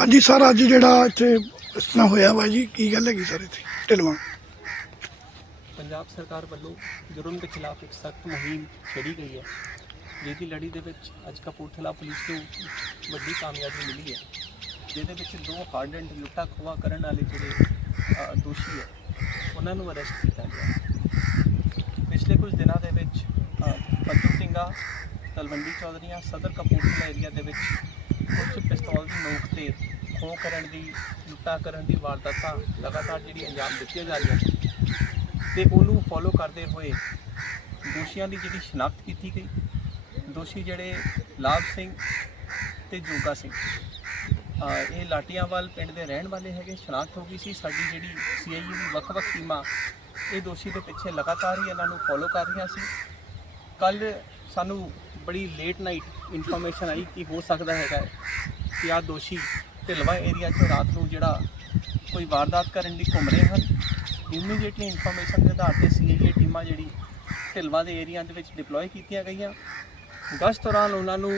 ਹਾਂਜੀ ਸਰ ਅੱਜ ਜਿਹੜਾ ਇੱਥੇ ਇਸ ਤਰ੍ਹਾਂ ਹੋਇਆ ਵਾ ਜੀ ਕੀ ਗੱਲ ਹੈਗੀ ਸਰ ਇੱਥੇ? ਢਿਲਵਾਂ। ਪੰਜਾਬ ਸਰਕਾਰ ਵੱਲੋਂ ਜੁਰਮ ਦੇ ਖਿਲਾਫ ਇੱਕ ਸਖਤ ਮੁਹਿੰਮ ਛੇੜੀ ਗਈ ਹੈ ਜਿਹਦੀ ਲੜੀ ਦੇ ਵਿੱਚ ਅੱਜ ਕਪੂਰਥਲਾ ਪੁਲਿਸ ਨੂੰ ਵੱਡੀ ਕਾਮਯਾਬੀ ਮਿਲੀ ਹੈ। ਜਿਹਦੇ ਵਿੱਚ ਦੋ ਹਾਰਡੈਂਡ ਲੁੱਟਾ ਖੋਆ ਕਰਨ ਵਾਲੇ ਜਿਹੜੇ ਦੋਸ਼ੀ ਹੈ ਉਹਨਾਂ ਨੂੰ ਅਰੈਸਟ ਕੀਤਾ ਗਿਆ ਪਿਛਲੇ ਕੁਝ ਦਿਨਾਂ ਦੇ ਵਿੱਚ ਅ, ਪੱਤੂ ਟਿੰਗਾ ਤਲਵੰਡੀ ਚੌਧਰੀਆਂ ਸਦਰ ਕਪੂਰਥਲਾ ਏਰੀਆ ਦੇ ਵਿੱਚ ਕੁਝ ਪਿਸਤੌਲ ਦੀ ਨੋਕ ਤੇ ਖੋਹ ਕਰਨ ਦੀ, ਲੁੱਟਾ ਕਰਨ ਦੀ ਵਾਰਦਾਤਾਂ ਲਗਾਤਾਰ ਜਿਹੜੀ ਅੰਜਾਮ ਦਿੱਤੀਆਂ ਜਾ ਰਹੀਆਂ ਸੀ ਤੇ ਉਹਨੂੰ ਫੋਲੋ ਕਰਦੇ ਹੋਏ ਦੋਸ਼ੀਆਂ ਦੀ ਜਿਹੜੀ ਸ਼ਨਾਖਤ ਕੀਤੀ ਗਈ। ਦੋਸ਼ੀ ਜਿਹੜੇ ਲਾਭ ਸਿੰਘ ਤੇ ਜੋਗਾ ਸਿੰਘ ਇਹ ਲਾਟੀਆਂਵਾਲ ਪਿੰਡ ਦੇ ਰਹਿਣ ਵਾਲੇ ਹੈਗੇ, ਸ਼ਨਾਖਤ ਹੋ ਗਈ ਸੀ। ਸਾਡੀ ਜਿਹੜੀ ਸੀਆਈਯੂ ਦੀ ਵੱਖ-ਵੱਖ ਟੀਮਾਂ ਇਹ ਦੋਸ਼ੀ ਦੇ ਪਿੱਛੇ ਲਗਾਤਾਰ ਹੀ ਇਹਨਾਂ ਨੂੰ ਫੋਲੋ ਕਰ ਰਹੀਆਂ ਸੀ। ਕੱਲ ਸਾਨੂੰ ਬੜੀ ਲੇਟ ਨਾਈਟ ਇਨਫੋਰਮੇਸ਼ਨ ਆਈ ਕਿ ਹੋ ਸਕਦਾ ਹੈਗਾ ਕਿ ਆਹ ਦੋਸ਼ੀ ਢਿਲਵਾ ਏਰੀਆ 'ਚ ਰਾਤ ਨੂੰ ਜਿਹੜਾ ਕੋਈ ਵਾਰਦਾਤ ਕਰਨ ਲਈ ਘੁੰਮ ਰਹੇ ਹਨ। ਇਮੀਡੀਏਟਲੀ ਇਨਫੋਰਮੇਸ਼ਨ ਦੇ ਆਧਾਰ ਤੇ ਸੀਆਈਏ ਟੀਮਾਂ ਜਿਹੜੀ ਢਿਲਵਾ ਦੇ ਏਰੀਆ ਦੇ ਵਿੱਚ ਡਿਪਲੋਏ ਕੀਤੀਆਂ ਗਈਆਂ। ਗਸ਼ਤ ਦੌਰਾਨ ਉਹਨਾਂ ਨੂੰ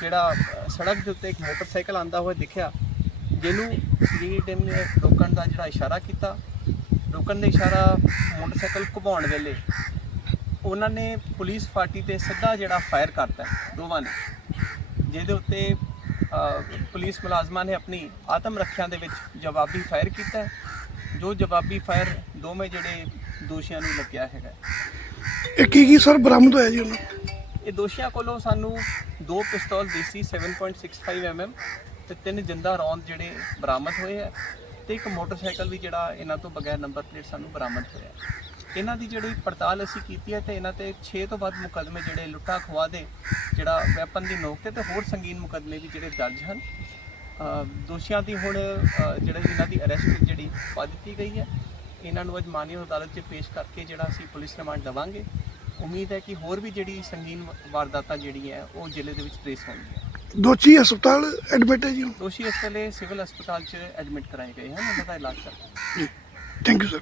ਜਿਹੜਾ ਸੜਕ ਦੇ ਉੱਤੇ ਇੱਕ ਮੋਟਰਸਾਈਕਲ ਆਂਦਾ ਹੋਇਆ ਦਿਖਿਆ, ਜਿਹਨੂੰ ਸੀਆਈਏ ਟੀਮ ਨੇ ਰੋਕਣ ਦਾ ਜਿਹੜਾ ਇਸ਼ਾਰਾ ਕੀਤਾ। ਰੋਕਣ ਦਾ ਇਸ਼ਾਰਾ ਮੋਟਰਸਾਈਕਲ ਘੁਮਾਉਣ ਵੇਲੇ ਉਹਨਾਂ ਨੇ ਪੁਲਿਸ ਪਾਰਟੀ ਤੇ ਸਿੱਧਾ ਜਿਹੜਾ ਫਾਇਰ ਕਰਤਾ ਦੋਵਾਂ ਨੇ। ਜਿਹਦੇ ਉੱਤੇ ਪੁਲਿਸ ਮੁਲਾਜ਼ਮਾਂ ਨੇ ਆਪਣੀ ਆਤਮ ਰੱਖਿਆ ਦੇ ਵਿੱਚ ਜਵਾਬੀ ਫਾਇਰ ਕੀਤਾ ਹੈ। ਜੋ ਜਵਾਬੀ ਫਾਇਰ ਦੋਵੇਂ ਜਿਹੜੇ ਦੋਸ਼ੀਆਂ ਨੂੰ ਲੱਗਿਆ ਹੈਗਾ ਇਹ ਕੀ ਕੀ ਸਰ ਬਰਾਮਦ ਹੋਇਆ ਜੀ ਉਹਨਾਂ ਇਹ ਦੋਸ਼ੀਆਂ ਕੋਲੋਂ ਸਾਨੂੰ ਦੋ ਪਿਸਤੌਲ ਦੇਸੀ 7.65 mm ਤੇ ਤਿੰਨ ਜਿੰਦਾ ਰੌਂਦ ਜਿਹੜੇ ਬਰਾਮਦ ਹੋਏ ਆ ਤੇ ਇੱਕ ਮੋਟਰਸਾਈਕਲ ਵੀ ਜਿਹੜਾ ਇਹਨਾਂ ਤੋਂ ਬਗੈਰ ਨੰਬਰ ਪਲੇਟ ਸਾਨੂੰ ਬਰਾਮਦ ਹੋਇਆ ਇਹਨਾਂ ਦੀ ਜਿਹੜੀ ਪੜਤਾਲ ਅਸੀਂ ਕੀਤੀ ਹੈ ਤੇ ਇਹਨਾਂ ਤੇ 6 ਤੋਂ ਵੱਧ ਮੁਕੱਦਮੇ ਜਿਹੜੇ ਲੁੱਟਾ ਖੋਆ ਦੇ ਜਿਹੜਾ ਵੈਪਨ ਦੀ ਨੋਕ ਤੇ ਤੇ ਹੋਰ ਸੰਗੀਨ ਮੁਕੱਦਮੇ ਵੀ ਜਿਹੜੇ ਦਰਜ ਹਨ। ਦੋਸ਼ੀਆਂ ਦੀ ਹੁਣ ਜਿਹੜੇ ਇਹਨਾਂ ਦੀ ਅਰੈਸਟ ਜਿਹੜੀ ਪਾ ਦਿੱਤੀ ਗਈ ਹੈ ਇਹਨਾਂ ਨੂੰ ਅੱਜ ਮਾਨਯੋਗ ਅਦਾਲਤ 'ਚ ਪੇਸ਼ ਕਰਕੇ ਜਿਹੜਾ ਅਸੀਂ ਪੁਲਿਸ ਰਿਮਾਂਡ ਲਵਾਂਗੇ ਉਮੀਦ ਹੈ ਕਿ ਹੋਰ ਵੀ ਜਿਹੜੀ ਸੰਗੀਨ ਵਾਰਦਾਤਾਂ ਜਿਹੜੀਆਂ ਹੈ, ਉਹ ਜ਼ਿਲ੍ਹੇ ਦੇ ਵਿੱਚ ਟ੍ਰੇਸ ਹੋਣਗੀਆਂ। ਦੋਚੀ ਹਸਪਤਾਲ ਐਡਮਿਟ ਹੈ ਜੀ ਦੋਸ਼ੀ ਇਸ ਵੇਲੇ ਸਿਵਲ ਹਸਪਤਾਲ 'ਚ ਐਡਮਿਟ ਕਰਾਏ ਗਏ ਹਨ ਉਹਨਾਂ ਦਾ ਇਲਾਜ ਚੱਲ ਰਿਹਾ ਥੈਂਕ ਯੂ ਸਰ